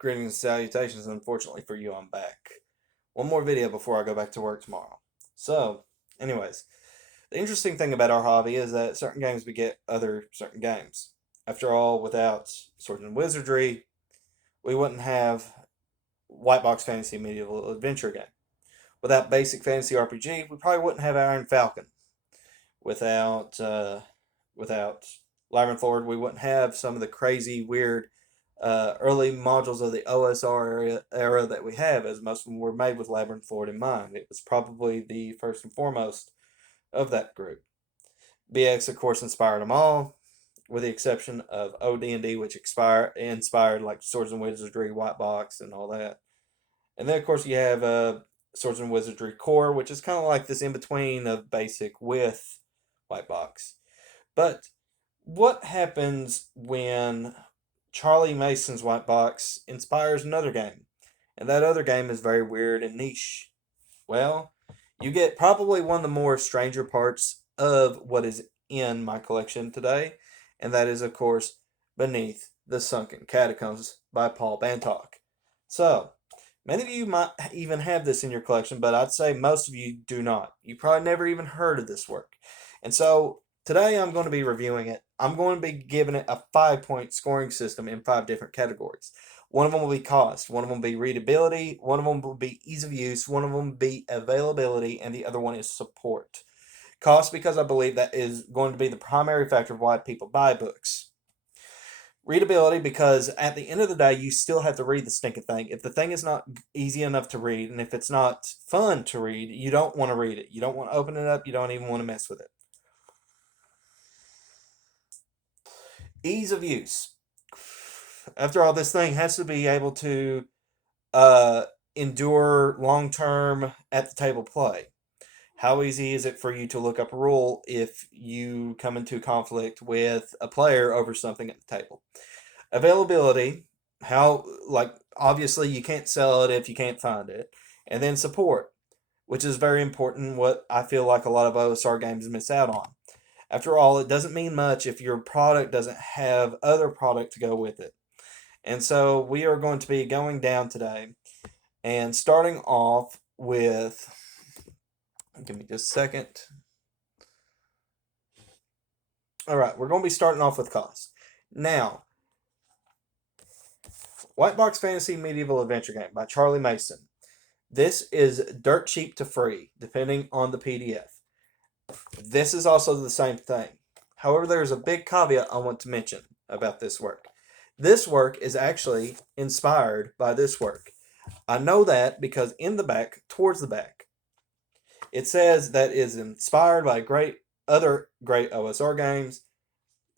Greetings and salutations. Unfortunately for you, I'm back. One more video before I go back to work tomorrow. So, anyways, the interesting thing about our hobby is that certain games beget other certain games. After all, without Swords and Wizardry, we wouldn't have White Box Fantasy Medieval Adventure game. Without Basic Fantasy RPG, we probably wouldn't have Iron Falcon. Without Labyrinth Lord, we wouldn't have some of the crazy, weird early modules of the OSR era that we have, as most of them were made with Labyrinth Lord in mind. It was probably the first and foremost of that group. BX, of course, inspired them all, with the exception of OD&D, which inspired like Swords and Wizardry, White Box, and all that. And then, of course, you have Swords and Wizardry Core, which is kind of like this in between of Basic with White Box. But what happens when Charlie Mason's White Box inspires another game, and that other game is very weird and niche? Well, you get probably one of the more stranger parts of what is in my collection today, and that is, of course, Beneath the Sunken Catacombs by Paul Bantock. So, many of you might even have this in your collection, but I'd say most of you do not. You probably never even heard of this work. And so, today I'm going to be reviewing it. I'm going to be giving it a 5-point scoring system in 5 different categories. One of them will be cost, one of them will be readability, one of them will be ease of use, one of them will be availability, and the other one is support. Cost, because I believe that is going to be the primary factor of why people buy books. Readability, because at the end of the day, you still have to read the stinking thing. If the thing is not easy enough to read, and if it's not fun to read, you don't want to read it. You don't want to open it up. You don't even want to mess with it. Ease of use. After all, this thing has to be able to uh, endure long term at the table play. How easy is it for you to look up a rule if you come into conflict with a player over something at the table? Availability, how, like, obviously you can't sell it if you can't find it. And then support, which is very important, what I feel like a lot of OSR games miss out on. After all, it doesn't mean much if your product doesn't have other product to go with it. And so we are going to be going down today and starting off with, give me just a second. All right, we're going to be starting off with cost. Now, White Box Fantasy Medieval Adventure Game by Charlie Mason. This is dirt cheap to free, depending on the PDF. This is also the same thing. However, there's a big caveat I want to mention about this work. This work is actually inspired by this work. I know that because in the back, towards the back, it says that is inspired by other great OSR games,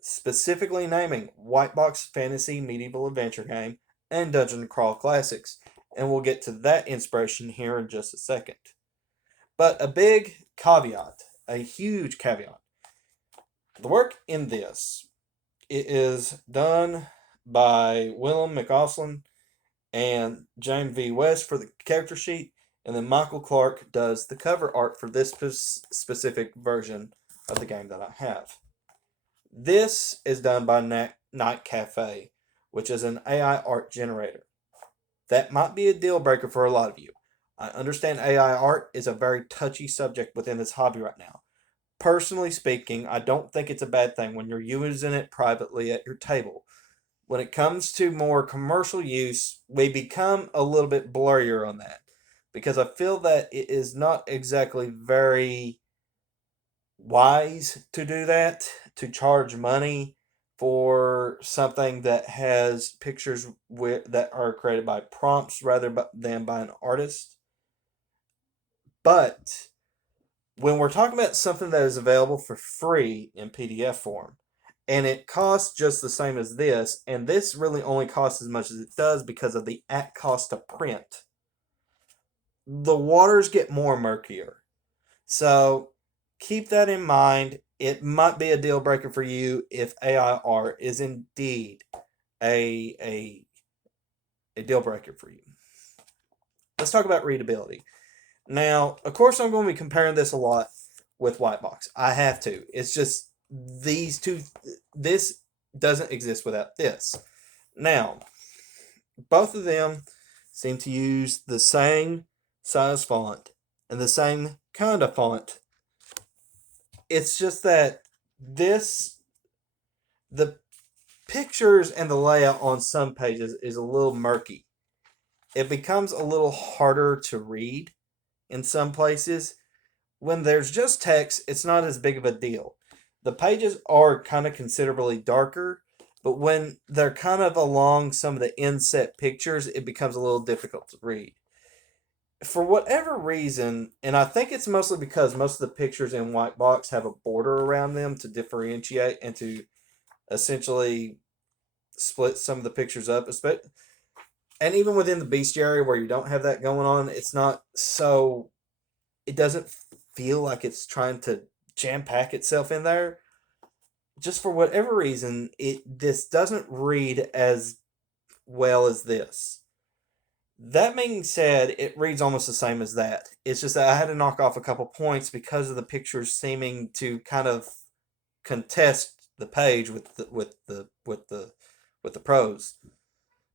specifically naming White Box Fantasy Medieval Adventure Game and Dungeon Crawl Classics. And we'll get to that inspiration here in just a second. But a big caveat, a huge caveat. The work in this, it is done by Willem McAuslin and Jane V. West for the character sheet, and then Michael Clark does the cover art for this specific version of the game that I have. This is done by Night Cafe, which is an AI art generator. That might be a deal breaker for a lot of you. I understand AI art is a very touchy subject within this hobby right now. Personally speaking, I don't think it's a bad thing when you're using it privately at your table. When it comes to more commercial use, we become a little bit blurrier on that because I feel that it is not exactly very wise to do that, to charge money for something that has pictures that are created by prompts rather than by an artist. But when we're talking about something that is available for free in PDF form, and it costs just the same as this, and this really only costs as much as it does because of the at cost to print, the waters get more murkier. So keep that in mind. It might be a deal breaker for you if AI art is indeed a, a, a deal breaker for you. Let's talk about readability. Now, of course, I'm going to be comparing this a lot with White Box. I have to. It's just these two. This doesn't exist without this. Now, Both of them seem to use the same size font and the same kind of font. It's just that this, the pictures and the layout on some pages is a little murky. It becomes a little harder to read in some places. When there's just text, it's not as big of a deal. The pages are kind of considerably darker, but when they're kind of along some of the inset pictures, it becomes a little difficult to read. For whatever reason, and I think it's mostly because most of the pictures in White Box have a border around them to differentiate and to essentially split some of the pictures up. And even within the bestiary where you don't have that going on, it's not so. It doesn't feel like it's trying to jam pack itself in there. Just for whatever reason, this doesn't read as well as this. That being said, it reads almost the same as that. It's just that I had to knock off a couple points because of the pictures seeming to kind of contest the page with the prose.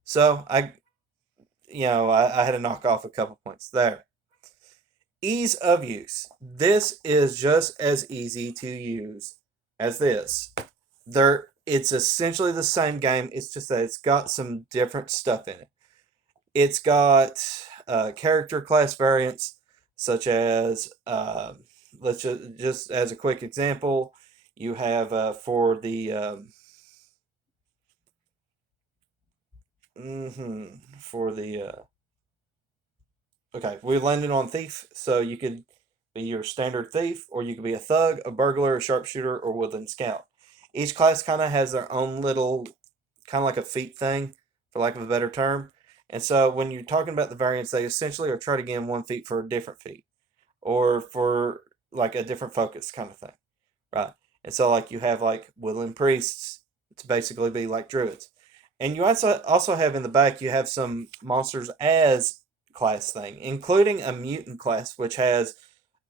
So I had to knock off a couple points there. Ease of use. This is just as easy to use as this. It's essentially the same game. It's just that it's got some different stuff in it. It's got character class variants, such as let's just as a quick example, you have for the for the okay, we landed on thief, so you could be your standard thief, or you could be a thug, a burglar, a sharpshooter, or woodland scout. Each class kind of has their own little, kind of like a feat thing, for lack of a better term. And so when you're talking about the variants, they essentially are trying to gain one feat for a different feat, or for like a different focus kind of thing, right? And so like you have like woodland priests to basically be like druids, and you also have in the back you have some monsters as class thing, including a mutant class which has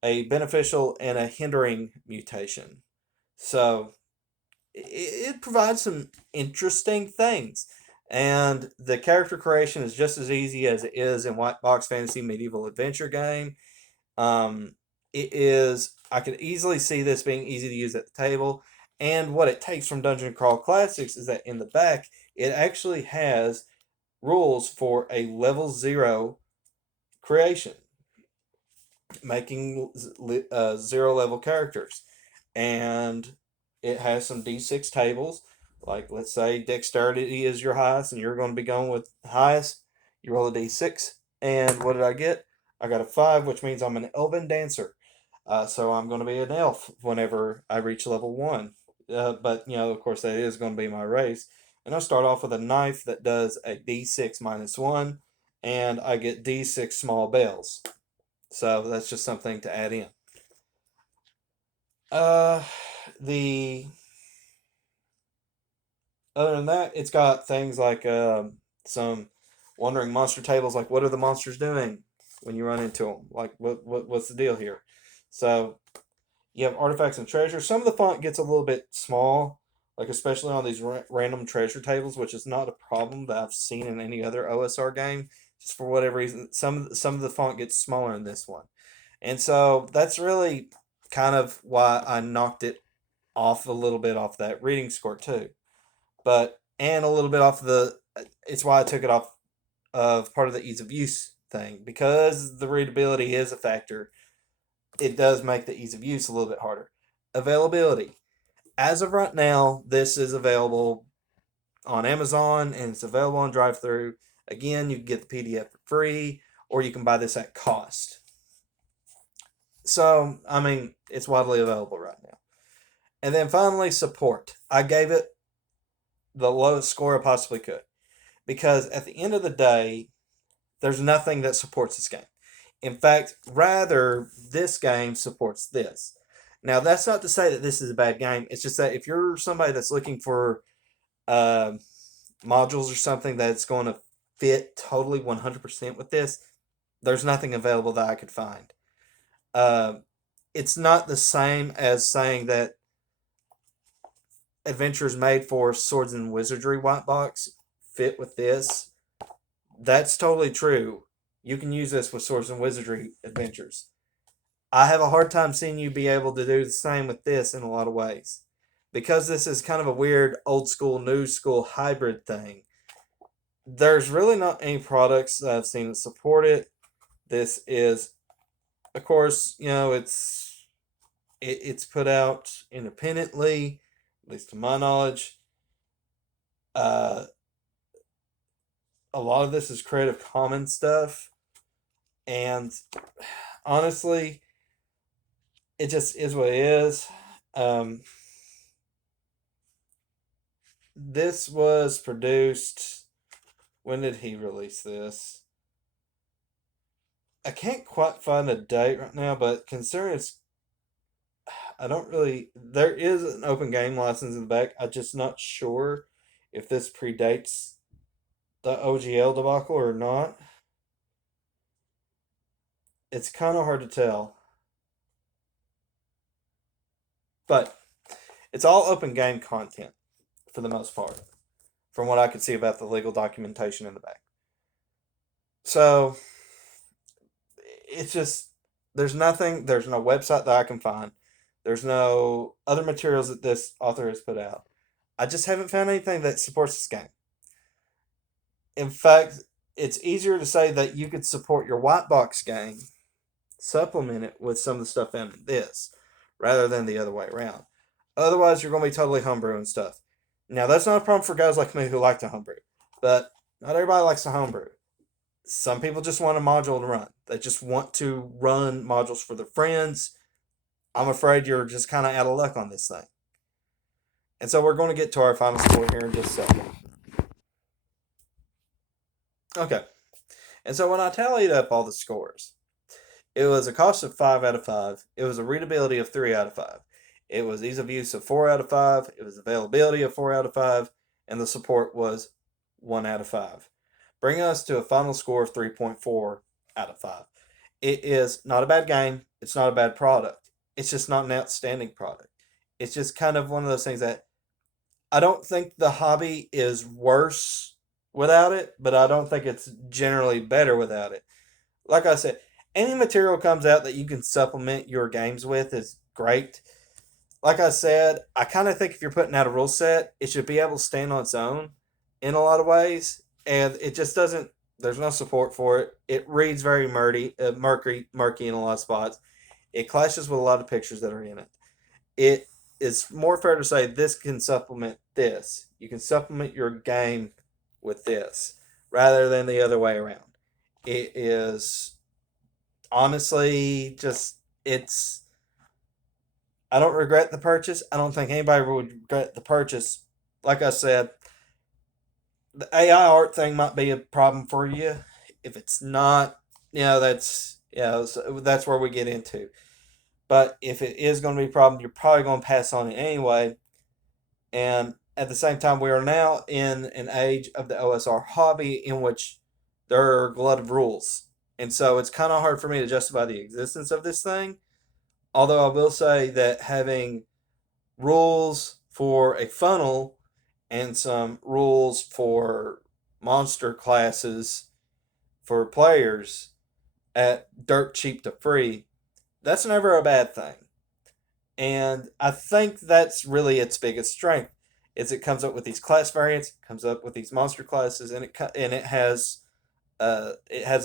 a beneficial and a hindering mutation. So it provides some interesting things. And the character creation is just as easy as it is in White Box Fantasy Medieval Adventure game. It is. I could easily see this being easy to use at the table. And what it takes from Dungeon Crawl Classics is that in the back, it actually has rules for a level 0 creation, making 0 level characters. And it has some d6 tables. Like, let's say dexterity is your highest, and you're going to be going with highest. You roll a d6. And what did I get? I got a 5, which means I'm an elven dancer. So I'm going to be an elf whenever I reach level 1. But, of course, that is going to be my race. And I'll start off with a knife that does a d6 minus 1, and I get d6 small bells. So that's just something to add in. Uh, the Other than that, it's got things like some wandering monster tables. Like, what are the monsters doing when you run into them? Like, what's the deal here? So you have artifacts and treasures. Some of the font gets a little bit small, like especially on these random treasure tables, which is not a problem that I've seen in any other OSR game. Just for whatever reason, some of the font gets smaller in this one, and so that's really kind of why I knocked it off a little bit off that reading score too. But and a little bit off the, it's why I took it off of part of the ease of use thing, because the readability is a factor. It does make the ease of use a little bit harder. Availability. As of right now, this is available on Amazon and it's available on drive-through. Again, you can get the PDF for free, or you can buy this at cost. So, I mean, it's widely available right now. And then finally, support. I gave it the lowest score I possibly could, because at the end of the day, there's nothing that supports this game. In fact, rather, this game supports this. Now, that's not to say that this is a bad game. It's just that if you're somebody that's looking for uh, modules or something that's going to fit totally 100% with this, there's nothing available that I could find. Uh, it's not the same as saying that adventures made for swords and wizardry white box fit with this. That's totally true. You can use this with Swords and Wizardry adventures. I have a hard time seeing you be able to do the same with this in a lot of ways. Because this is kind of a weird old school, new school hybrid thing, there's really not any products that I've seen that support it. This is, of course, it's put out independently, at least to my knowledge. Uh, a lot of this is Creative Commons stuff, and honestly, it just is what it is. Um, this was produced. When did he release this? I can't quite find a date right now, but considering it's, I don't really. There is an open game license in the back. I'm just not sure if this predates the OGL debacle or not. It's kind of hard to tell, but it's all open game content for the most part, from what I could see about the legal documentation in the back. So it's just there's no website that I can find. There's no other materials that this author has put out. I just haven't found anything that supports this game. In fact, it's easier to say that you could support your white box game, supplement it with some of the stuff found in this, rather than the other way around. Otherwise, you're going to be totally homebrew and stuff. Now, that's not a problem for guys like me who like to homebrew, but not everybody likes to homebrew. Some people just want a module to run. They just want to run modules for their friends. I'm afraid you're just kind of out of luck on this thing. And so we're going to get to our final score here in just a second. Okay. And so when I tallied up all the scores, it was a cost of 5 out of 5. It was a readability of 3 out of 5. It was ease of use of 4 out of 5. It was availability of 4 out of 5. And the support was 1 out of 5. Bringing us to a final score of 3.4 out of 5. It is not a bad game. It's not a bad product. It's just not an outstanding product. It's just kind of one of those things that I don't think the hobby is worse without it, but I don't think it's generally better without it. Like I said, any material comes out that you can supplement your games with is great. Like I said, I kind of think if you're putting out a rule set, it should be able to stand on its own in a lot of ways, and it just doesn't. There's no support for it. It reads very murky in a lot of spots. It clashes with a lot of pictures that are in it. It is more fair to say this can supplement this. You can supplement your game with this rather than the other way around. It is honestly just it's I don't regret the purchase. I don't think anybody would regret the purchase. Like I said, the AI art thing might be a problem for you. If it's not, that's where we get into. But if it is going to be a problem, you're probably going to pass on it anyway. And at the same time, we are now in an age of the OSR hobby in which there are a glut of rules. And so it's kind of hard for me to justify the existence of this thing. Although I will say that having rules for a funnel and some rules for monster classes for players at dirt cheap to free, that's never a bad thing. And I think that's really its biggest strength is it comes up with these class variants, comes up with these monster classes, and it has the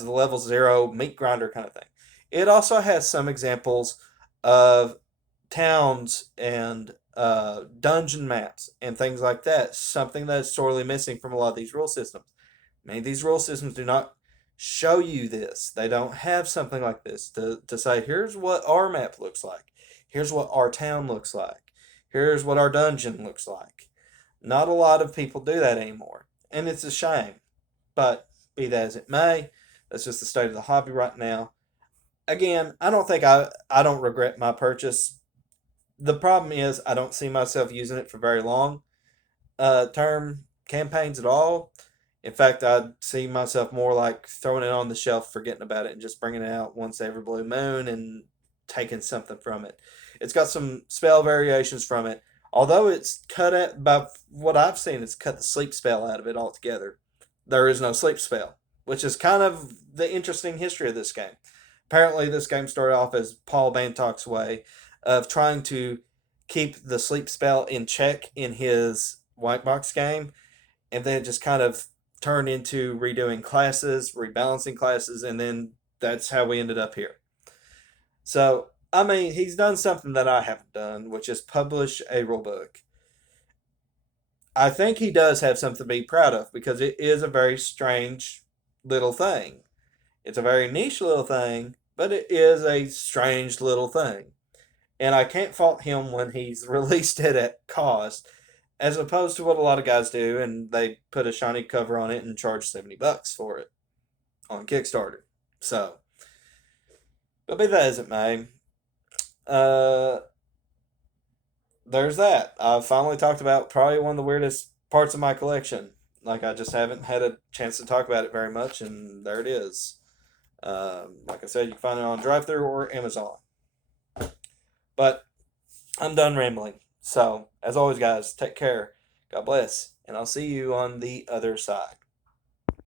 level 0 meat grinder kind of thing. It also has some examples of towns and dungeon maps and things like that. Something that's sorely missing from a lot of these rule systems. Many of these rule systems do not show you this. They don't have something like this to say, here's what our map looks like. Here's what our town looks like. Here's what our dungeon looks like. Not a lot of people do that anymore. And it's a shame. But be that as it may, that's just the state of the hobby right now. Again, I don't regret my purchase. The problem is I don't see myself using it for very long term campaigns at all. In fact, I see myself more like throwing it on the shelf, forgetting about it, and just bringing it out once every blue moon and taking something from it. It's got some spell variations from it. Although it's cut out, by what I've seen, it's cut the sleep spell out of it altogether. There is no sleep spell which is kind of the interesting history of this game. Apparently, this game started off as Paul Bantock's way of trying to keep the sleep spell in check in his white box game, and then it just kind of turned into redoing classes, rebalancing classes, and then that's how we ended up here. So, I mean, he's done something that I haven't done, which is publish a rulebook. I think he does have something to be proud of because it is a very strange little thing. It's a very niche little thing, but it is a strange little thing. And I can't fault him when he's released it at cost, as opposed to what a lot of guys do, and they put a shiny cover on it and charge $70 for it on Kickstarter. So, but be that as it may, uh, there's that. I've finally talked about probably one of the weirdest parts of my collection. Like I just haven't had a chance to talk about it very much, and there it is. Like I said, you can find it on DriveThru or Amazon. But I'm done rambling. So, as always, guys, take care. God bless, and I'll see you on the other side.